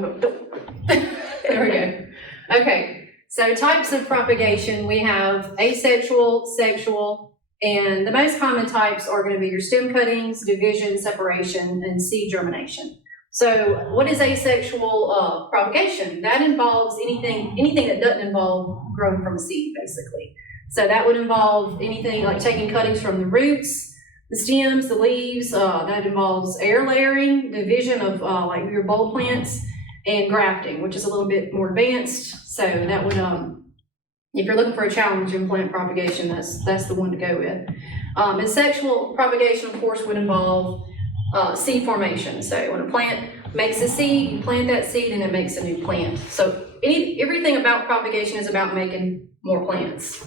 There we go. Okay, so types of propagation, we have asexual, sexual, and the most common types are going to be your stem cuttings, division, separation, and seed germination. So what is asexual propagation? That involves anything that doesn't involve growing from a seed, basically. So that would involve anything like taking cuttings from the roots, the stems, the leaves. That involves air layering, division of like your bulb plants, and grafting, which is a little bit more advanced. So that would, if you're looking for a challenge in plant propagation, that's the one to go with. And sexual propagation, of course, would involve seed formation. So when a plant makes a seed, you plant that seed and it makes a new plant. So everything about propagation is about making more plants.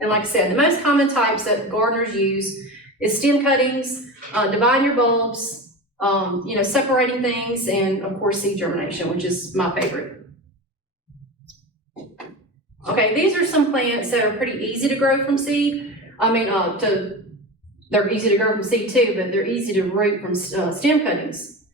And like I said, the most common types that gardeners use is stem cuttings, dividing your bulbs, separating things, and of course seed germination, which is my favorite. Okay, these are some plants that are pretty easy to grow from seed. They're easy to grow from seed too, but they're easy to root from stem cuttings.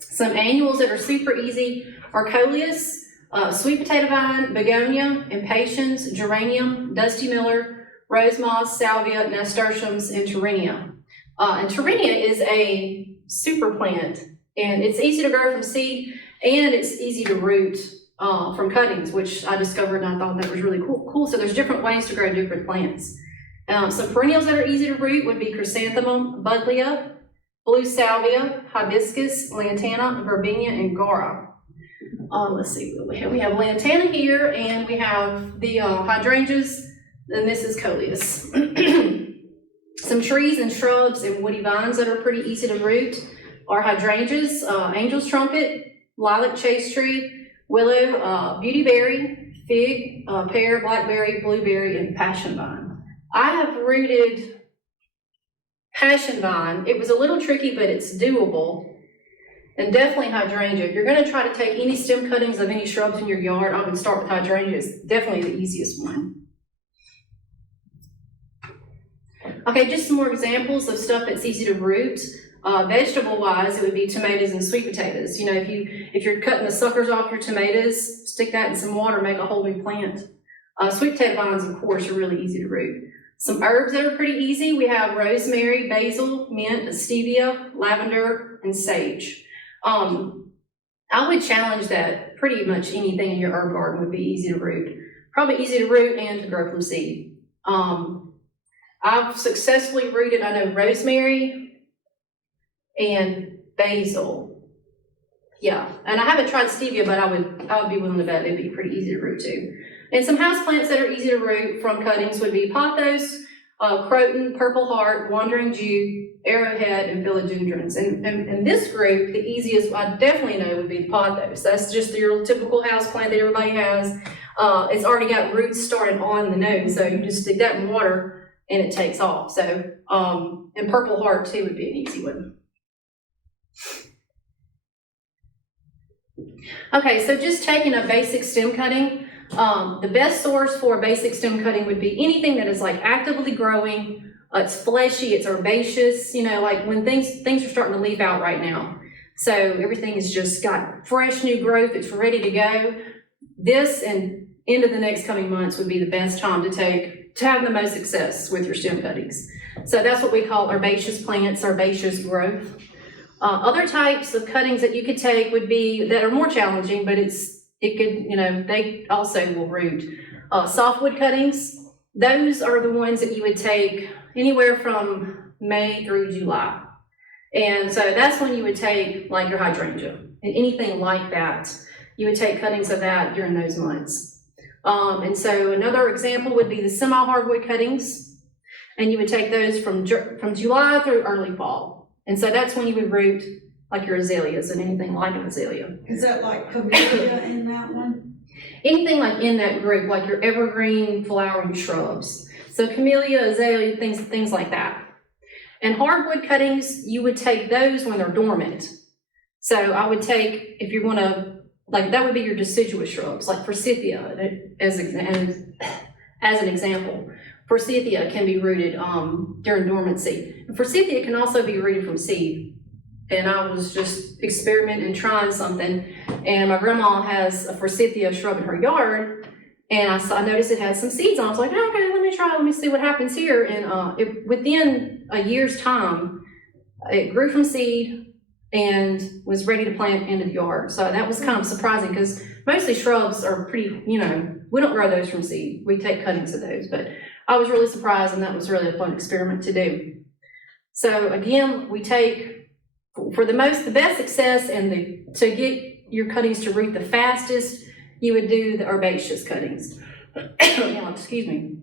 Some annuals that are super easy are coleus, sweet potato vine, begonia, impatiens, geranium, dusty miller, rose moss, salvia, nasturtiums, and terrenia. And terrenia is a super plant, and it's easy to grow from seed, and it's easy to root from cuttings, which I discovered and I thought that was really cool. So there's different ways to grow different plants. Some perennials that are easy to root would be chrysanthemum, buddleia, blue salvia, hibiscus, lantana, verbena, and gaura. Let's see what we have. We have lantana here, and we have the hydrangeas, and this is coleus. Some trees and shrubs and woody vines that are pretty easy to root are hydrangeas, angel's trumpet, lilac chase tree, willow, beautyberry, fig, pear, blackberry, blueberry, and passion vine. I have rooted passion vine. It was a little tricky, but it's doable. And definitely hydrangea. If you're going to try to take any stem cuttings of any shrubs in your yard, I would start with hydrangea. It's definitely the easiest one. Okay, just some more examples of stuff that's easy to root. Vegetable-wise, it would be tomatoes and sweet potatoes. If you're cutting the suckers off your tomatoes, stick that in some water, make a whole new plant. Sweet potato vines, of course, are really easy to root. Some herbs that are pretty easy, we have rosemary, basil, mint, stevia, lavender, and sage. I would challenge that pretty much anything in your herb garden would be easy to root. Probably easy to root and to grow from seed. I've successfully rooted, I know, rosemary and basil. Yeah, and I haven't tried stevia, but I would be willing to bet it'd be pretty easy to root too. And some house plants that are easy to root from cuttings would be pothos, croton, purple heart, wandering Jew, arrowhead, and philodendrons. And this group, the easiest I definitely know would be the pothos. That's just your typical house plant that everybody has. It's already got roots started on the node, so you just stick that in water and it takes off. So, and purple heart too would be an easy one. Okay, so just taking a basic stem cutting, the best source for a basic stem cutting would be anything that is like actively growing, it's fleshy, it's herbaceous, like when things are starting to leaf out right now. So everything has just got fresh new growth, it's ready to go. This and into the next coming months would be the best time to have the most success with your stem cuttings. So that's what we call herbaceous plants, herbaceous growth. Other types of cuttings that you could take would be, that are more challenging, but they also will root. Softwood cuttings, those are the ones that you would take anywhere from May through July. And so that's when you would take like your hydrangea and anything like that. You would take cuttings of that during those months. And so another example would be the semi-hardwood cuttings, and you would take those from July through early fall. And so that's when you would root like your azaleas and anything like an azalea. Is that like camellia in that one? Anything like in that group, like your evergreen flowering shrubs. So camellia, azalea, things like that. And hardwood cuttings, you would take those when they're dormant. So I would take, if you want to, like that would be your deciduous shrubs, like forsythia as an example. Forsythia can be rooted during dormancy. And forsythia can also be rooted from seed. and I was just experimenting, trying something. And my grandma has a forsythia shrub in her yard, and I noticed it had some seeds on. I was like, oh, okay, let me try, let me see what happens here. And within a year's time, it grew from seed and was ready to plant into the yard. So that was kind of surprising, because mostly shrubs are pretty, we don't grow those from seed. We take cuttings of those, but I was really surprised, and that was really a fun experiment to do. So again, we take, for the best success and to get your cuttings to root the fastest, you would do the herbaceous cuttings. Excuse me.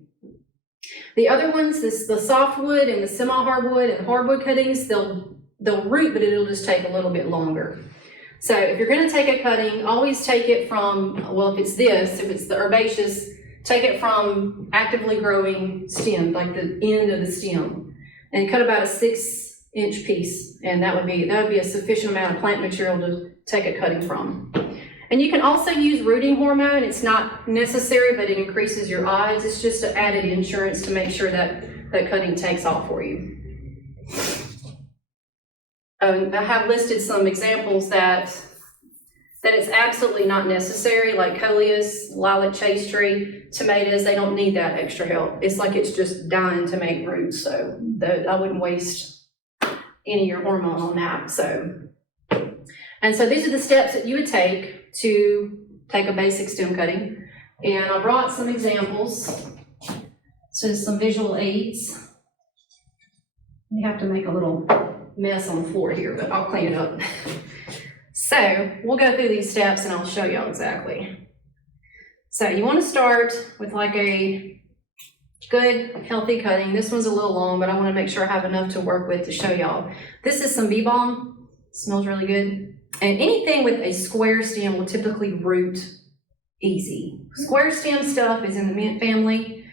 The other ones, the softwood and the semi-hardwood and hardwood cuttings, they'll root, but it'll just take a little bit longer. So if you're going to take a cutting, always take it from, well, if it's the herbaceous, take it from actively growing stem, like the end of the stem, and cut about a 6-inch piece, and that would be a sufficient amount of plant material to take a cutting from. And you can also use rooting hormone. It's not necessary, but it increases your odds. It's just an added insurance to make sure that that cutting takes off for you. I have listed some examples that it's absolutely not necessary, like coleus, lilac chase tree, tomatoes. They don't need that extra help. It's like it's just dying to make roots, so I wouldn't waste any of your hormone on that. So these are the steps that you would take to take a basic stem cutting. And I brought some examples, so some visual aids. We have to make a little mess on the floor here, but I'll clean it up. So we'll go through these steps and I'll show y'all exactly. So you want to start with like a good, healthy cutting. This one's a little long, but I want to make sure I have enough to work with to show y'all. This is some bee balm. Smells really good. And anything with a square stem will typically root easy. Square stem stuff is in the mint family.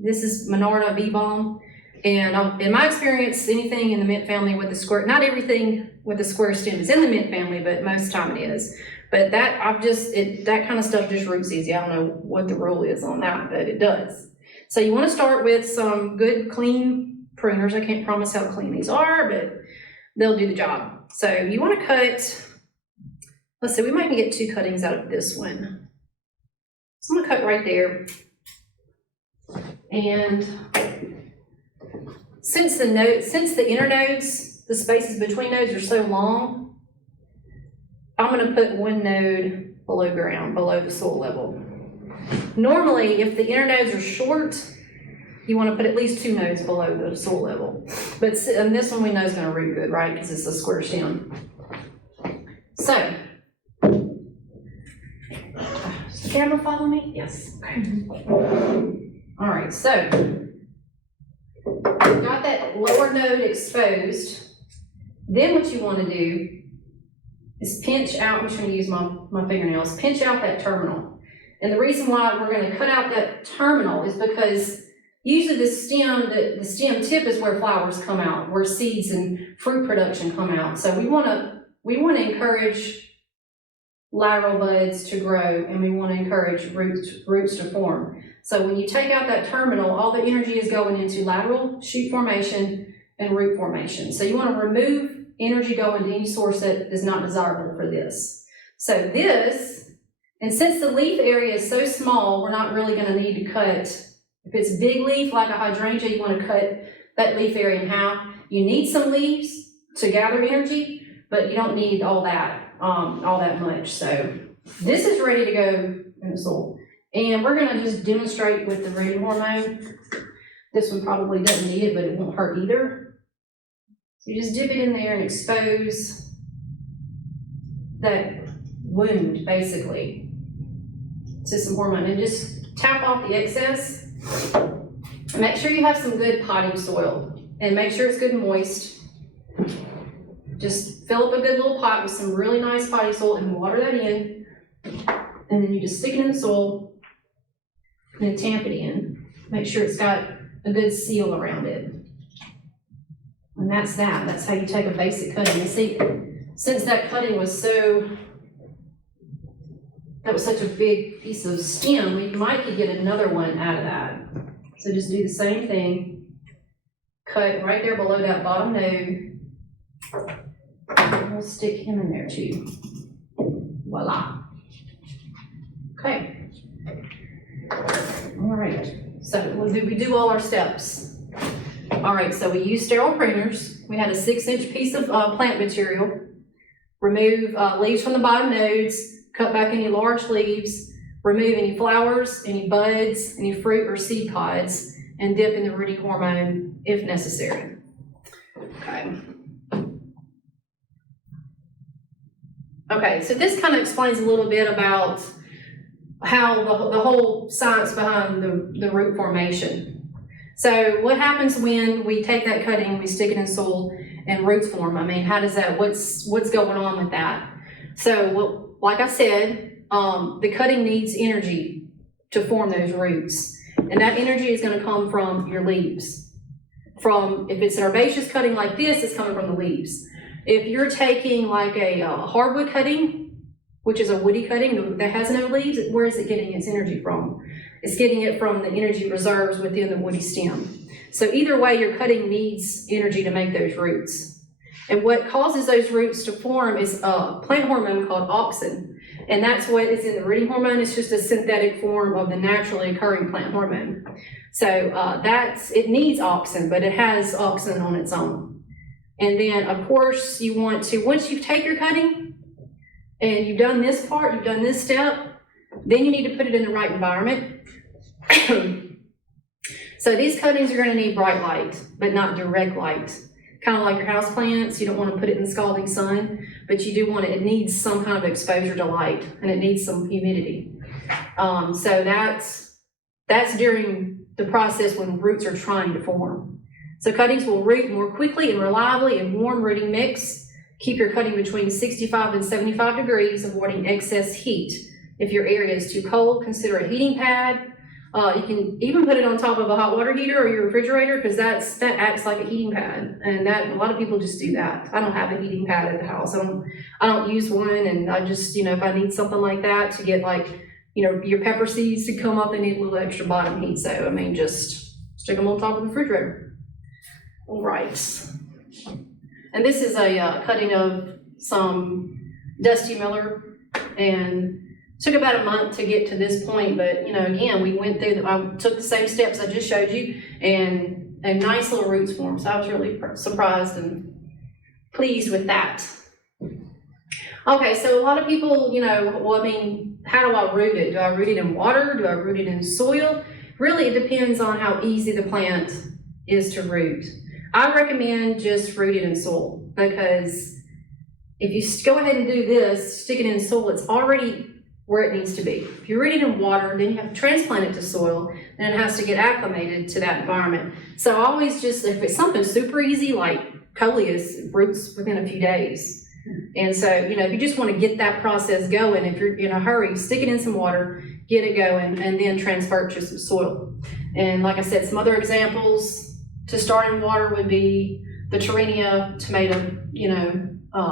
This is Monarda bee balm. And in my experience, anything in the mint family with the square, not everything with the square stem is in the mint family, but most of the time it is. But that kind of stuff just roots easy. I don't know what the rule is on that, but it does. So you want to start with some good, clean pruners. I can't promise how clean these are, but they'll do the job. So you want to cut, let's see, we might get 2 cuttings out of this one. So I'm going to cut right there. And since the inner nodes, the spaces between nodes are so long, I'm going to put 1 node below ground, below the soil level. Normally, if the inner nodes are short, you want to put at least 2 nodes below the soil level. But this one we know is going to root good, right? Because it's a square stem. So, does the camera follow me? Yes. Okay. All right, so we've got that lower node exposed. Then what you want to do is pinch out, I'm just going to use my fingernails, pinch out that terminal. And the reason why we're going to cut out that terminal is because usually the stem tip is where flowers come out, where seeds and fruit production come out. So we want to encourage lateral buds to grow, and we want to encourage roots to form. So when you take out that terminal, all the energy is going into lateral shoot formation and root formation. So you want to remove energy going to any source that is not desirable for this. So this, and since the leaf area is so small, we're not really going to need to cut. If it's big leaf like a hydrangea, you want to cut that leaf area in half. You need some leaves to gather energy, but you don't need all that much. So this is ready to go in the soil. And we're going to just demonstrate with the rooting hormone. This one probably doesn't need it, but it won't hurt either. So you just dip it in there and expose that wound, basically, to some hormone. And just tap off the excess. Make sure you have some good potting soil. And make sure it's good and moist. Just fill up a good little pot with some really nice potting soil and water that in. And then you just stick it in the soil and then tamp it in. Make sure it's got a good seal around it. And that's that. That's how you take a basic cutting. And see, since that cutting was such a big piece of stem, we might could get another one out of that. So just do the same thing. Cut right there below that bottom node. We'll stick him in there too. Voila. Okay. All right, so we do all our steps. All right, so we use sterile pruners. We had a 6-inch piece of plant material. Remove leaves from the bottom nodes, cut back any large leaves, remove any flowers, any buds, any fruit or seed pods, and dip in the rooting hormone if necessary. Okay. Okay, so this kind of explains a little bit about how the whole science behind the root formation. So what happens when we take that cutting, we stick it in soil, and roots form? I mean, how does that, what's going on with that? So, well, like I said, the cutting needs energy to form those roots. And that energy is going to come from your leaves. If it's an herbaceous cutting like this, it's coming from the leaves. If you're taking like a hardwood cutting, which is a woody cutting that has no leaves, where is it getting its energy from? It's getting it from the energy reserves within the woody stem. So either way, your cutting needs energy to make those roots. And what causes those roots to form is a plant hormone called auxin. And that's what is in the rooting hormone. It's just a synthetic form of the naturally occurring plant hormone. So it needs auxin, but it has auxin on its own. And then, of course, you want to, once you take your cutting and you've done this part, you've done this step, then you need to put it in the right environment. So these cuttings are going to need bright light, but not direct light. Kind of like your house plants, you don't want to put it in the scalding sun, but you do want it needs some kind of exposure to light, and it needs some humidity. So that's during the process when roots are trying to form. So cuttings will root more quickly and reliably in warm rooting mix. Keep your cutting between 65 and 75 degrees, avoiding excess heat. If your area is too cold, consider a heating pad. You can even put it on top of a hot water heater or your refrigerator, because that acts like a heating pad, and a lot of people just do that. I don't have a heating pad at the house. I don't use one, and I just, if I need something like that to get your pepper seeds to come up, they need a little extra bottom heat. So I mean, just stick them on top of the refrigerator. All right. And this is a cutting of some Dusty Miller, and took about a month to get to this point, but again, we went through, I took the same steps I just showed you, and nice little roots formed. So I was really surprised and pleased with that. Okay, so a lot of people, well, I mean, how do I root it? Do I root it in water? Do I root it in soil? Really, it depends on how easy the plant is to root. I recommend just root it in soil, because if you go ahead and do this, stick it in soil, it's already where it needs to be. If you root it in water, then you have to transplant it to soil, and it has to get acclimated to that environment. So I always just, if it's something super easy like coleus, roots within a few days. And so, if you just want to get that process going, if you're in a hurry, stick it in some water, get it going, and then transfer it to some soil. And like I said, some other examples to start in water would be the Torrenia tomato,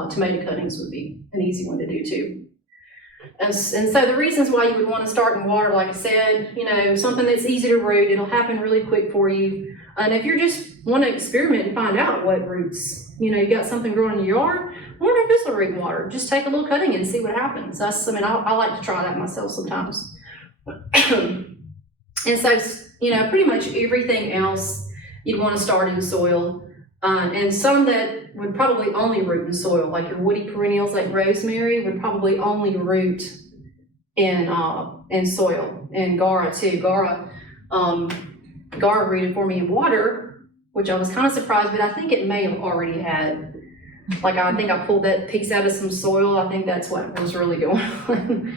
tomato cuttings would be an easy one to do too. And so the reasons why you would want to start in water, like I said, something that's easy to root, it'll happen really quick for you. And if you just want to experiment and find out what roots, you got something growing in your yard, I wonder if this will root in water. Just take a little cutting and see what happens. I like to try that myself sometimes. And so, pretty much everything else you'd want to start in soil. And some that would probably only root in soil, like your woody perennials like rosemary would probably only root in soil. And Gara too. Gara rooted for me in water, which I was kind of surprised, but I think it may have already had, I think I pulled that piece out of some soil. I think that's what was really going on.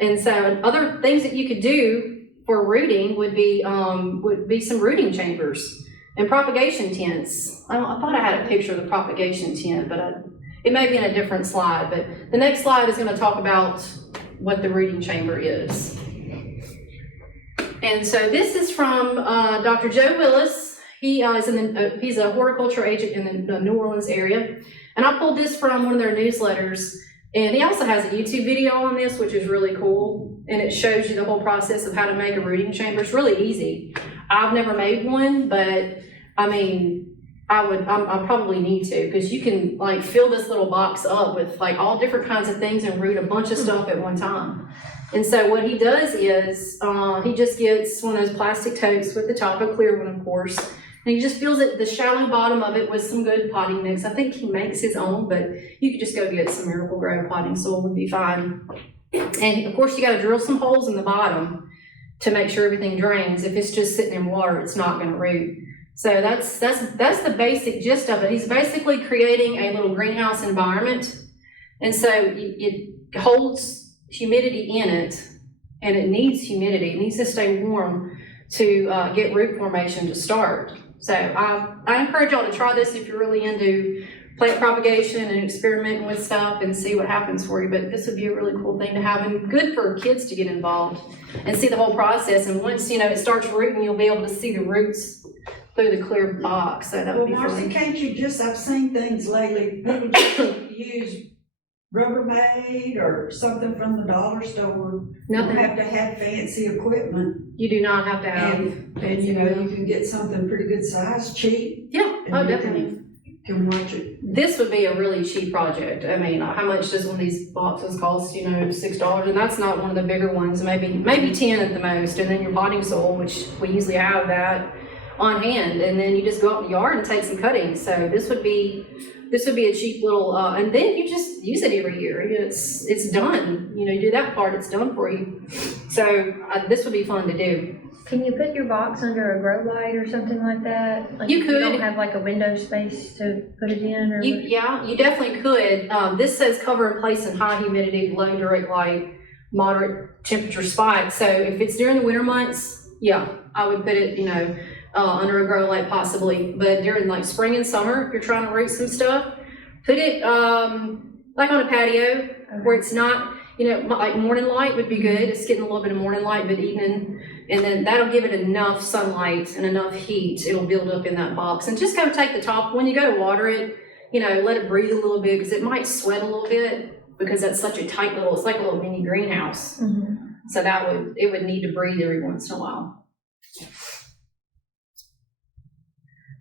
And so other things that you could do for rooting would be some rooting chambers. And propagation tents. I thought I had a picture of the propagation tent, but it may be in a different slide. But the next slide is going to talk about what the rooting chamber is. And so this is from Dr. Joe Willis. He's a horticulture agent in the New Orleans area. And I pulled this from one of their newsletters. And he also has a YouTube video on this, which is really cool. And it shows you the whole process of how to make a rooting chamber. It's really easy. I've never made one, but I I probably need to, because you can like fill this little box up with like all different kinds of things and root a bunch of stuff at one time. And so what he does is, he just gets one of those plastic totes with the top, a clear one, of course, and he just fills it, the shallow bottom of it, with some good potting mix. I think he makes his own, but you could just go get some Miracle Grow potting soil, would be fine. And of course, you got to drill some holes in the bottom to make sure everything drains. If it's just sitting in water, it's not going to root. So that's the basic gist of it. He's basically creating a little greenhouse environment, and so it holds humidity in it, and it needs humidity. It needs to stay warm to get root formation to start. So I encourage y'all to try this if you're really into plant propagation and experimenting with stuff and see what happens for you. But this would be a really cool thing to have, and good for kids to get involved and see the whole process. And once it starts rooting, you'll be able to see the roots through the clear box. So that would be Marcy, really. can't you just, I've seen things lately, people just use Rubbermaid or something from the dollar store. You don't Nothing. have to have fancy equipment. You do not have to have. And you can get something pretty good size, cheap. Yeah. Oh, definitely. You can watch it. This would be a really cheap project. I mean, how much does one of these boxes cost? $6, and that's not one of the bigger ones. Maybe 10 at the most. And then your potting soil, which we usually have that on hand, and then you just go out in the yard and take some cuttings. So this would be a cheap little, and then you just use it every year. It's done. You do that part, it's done for you. So this would be fun to do. Can you put your box under a grow light or something like that? Like You could. You don't have like a window space to put it in, or Yeah, you definitely could. This says cover in place in high humidity, low direct light, moderate temperature spot. So if it's during the winter months, yeah, I would put it, under a grow light possibly. But during like spring and summer, if you're trying to root some stuff, put it like on a patio where it's not, like morning light would be good. It's getting a little bit of morning light, but evening, and then that'll give it enough sunlight and enough heat. It'll build up in that box. And just go take the top, when you go to water it, let it breathe a little bit, because it might sweat a little bit, because that's such a tight little, it's like a little mini greenhouse. Mm-hmm. So it would need to breathe every once in a while.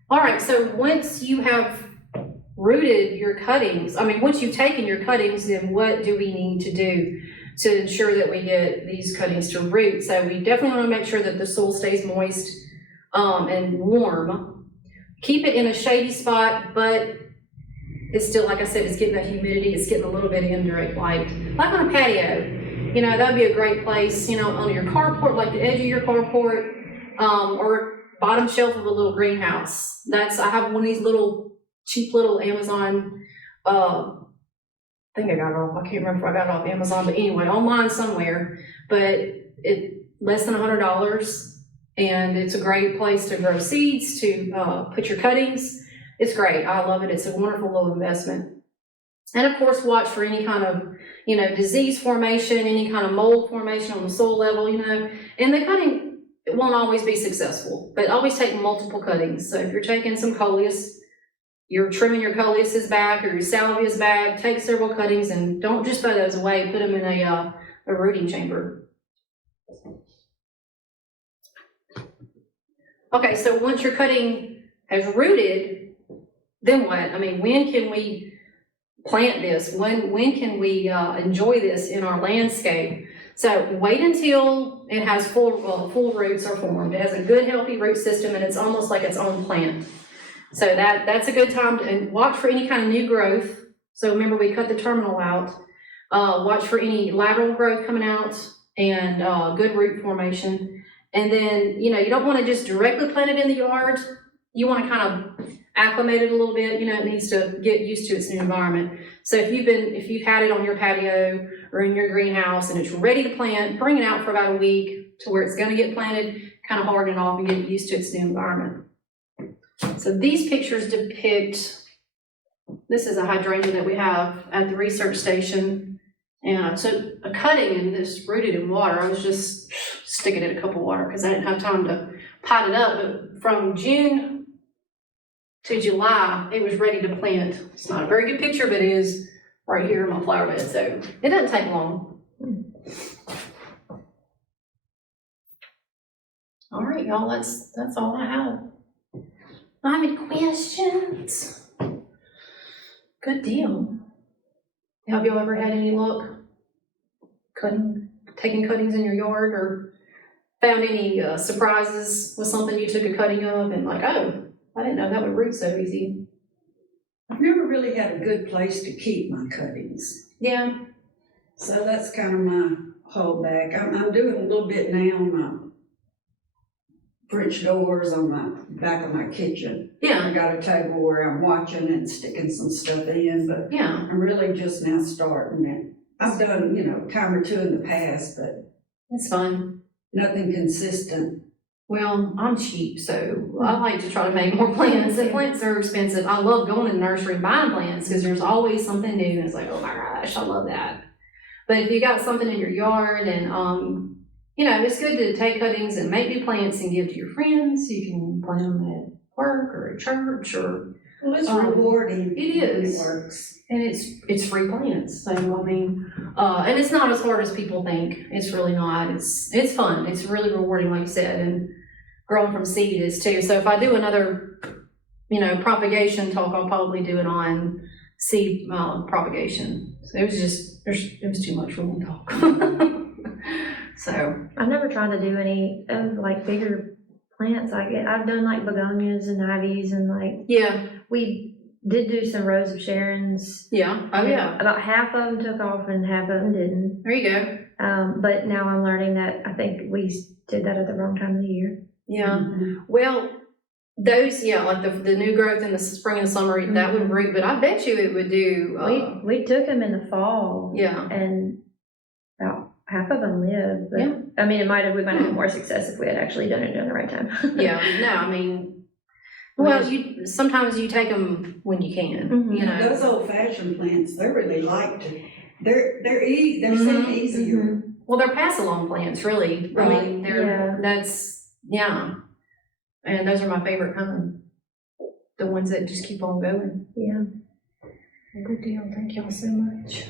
All right, so once you have rooted your cuttings, once you've taken your cuttings, then what do we need to do to ensure that we get these cuttings to root? So we definitely want to make sure that the soil stays moist and warm. Keep it in a shady spot, but it's still, like I said, it's getting that humidity, it's getting a little bit of indirect light. Like on a patio, that'd be a great place, on your carport, like the edge of your carport, or bottom shelf of a little greenhouse. I have one of these cheap little Amazon, I think I got it off, I can't remember if I got it off Amazon, but anyway, online somewhere, but it less than $100, and it's a great place to grow seeds, to put your cuttings. It's great, I love it, it's a wonderful little investment. And of course, watch for any kind of, disease formation, any kind of mold formation on the soil level, and the cutting, it won't always be successful, but always take multiple cuttings. So if you're taking some coleus, you're trimming your coleuses back or your salvias back, take several cuttings and don't just throw those away, put them in a rooting chamber. Okay, so once your cutting has rooted, then what? When can we plant this? When can we enjoy this in our landscape? So wait until it has full roots are formed. It has a good, healthy root system, and it's almost like its own plant. So that's a good time and watch for any kind of new growth. So remember, we cut the terminal out. Watch for any lateral growth coming out and good root formation. And then, you don't want to just directly plant it in the yard. You want to kind of acclimate it a little bit. It needs to get used to its new environment. So if you've had it on your patio or in your greenhouse and it's ready to plant, bring it out for about a week to where it's going to get planted, kind of harden it off and get used to its new environment. So these pictures depict, this is a hydrangea that we have at the research station, and I took a cutting and this rooted in water. I was just sticking it in a cup of water because I didn't have time to pot it up, but from June to July, it was ready to plant. It's not a very good picture, but it is right here in my flower bed, so it doesn't take long. All right, y'all, that's all I have. I have any questions? Good deal. Have y'all ever had any luck taking cuttings in your yard, or found any surprises with something you took a cutting of and like, oh, I didn't know that would root so easy? I've never really had a good place to keep my cuttings. Yeah. So that's kind of my holdback. I'm doing a little bit now on my French doors on my back of my kitchen. Yeah. I got a table where I'm watching and sticking some stuff in, but Yeah. I'm really just now starting it. I've done, a time or two in the past, but It's fun. nothing consistent. Well, I'm cheap, so I like to try to make more plants, and plants are expensive. I love going to the nursery and buying plants because there's always something new, and it's like, oh my gosh, I love that. But if you got something in your yard, and it's good to take cuttings and make new plants and give to your friends. You can plant them at work or at church, or Well, it's rewarding. It is. It works. and it's free plants. So I mean, and it's not as hard as people think. It's really not. It's fun. It's really rewarding, like you said, and growing from seed is too. So if I do another, propagation talk, I'll probably do it on seed propagation. So it was too much for one talk. So I've never tried to do any of like bigger plants. I've done like begonias and ivies, and like yeah, we did do some rows of Sharons. yeah, oh yeah. About half of them took off and half of them didn't. There you go. But now I'm learning that I think we did that at the wrong time of the year. Yeah. Mhm. Well, those, like the new growth in the spring and summer, that would root, but I bet you it would do. We took them in the fall. Yeah. And about half of them lived. But, Yeah. I mean, we might have had more success if we had actually done it during the right time. Yeah. No, I mean, well, sometimes you take them when you can. Mhm. Those old-fashioned plants, they're really light to, they're easier. Well, they're pass-along plants, really. I mean, Yeah. And those are my favorite kind. The ones that just keep on going. Yeah. Good deal. Thank y'all so much.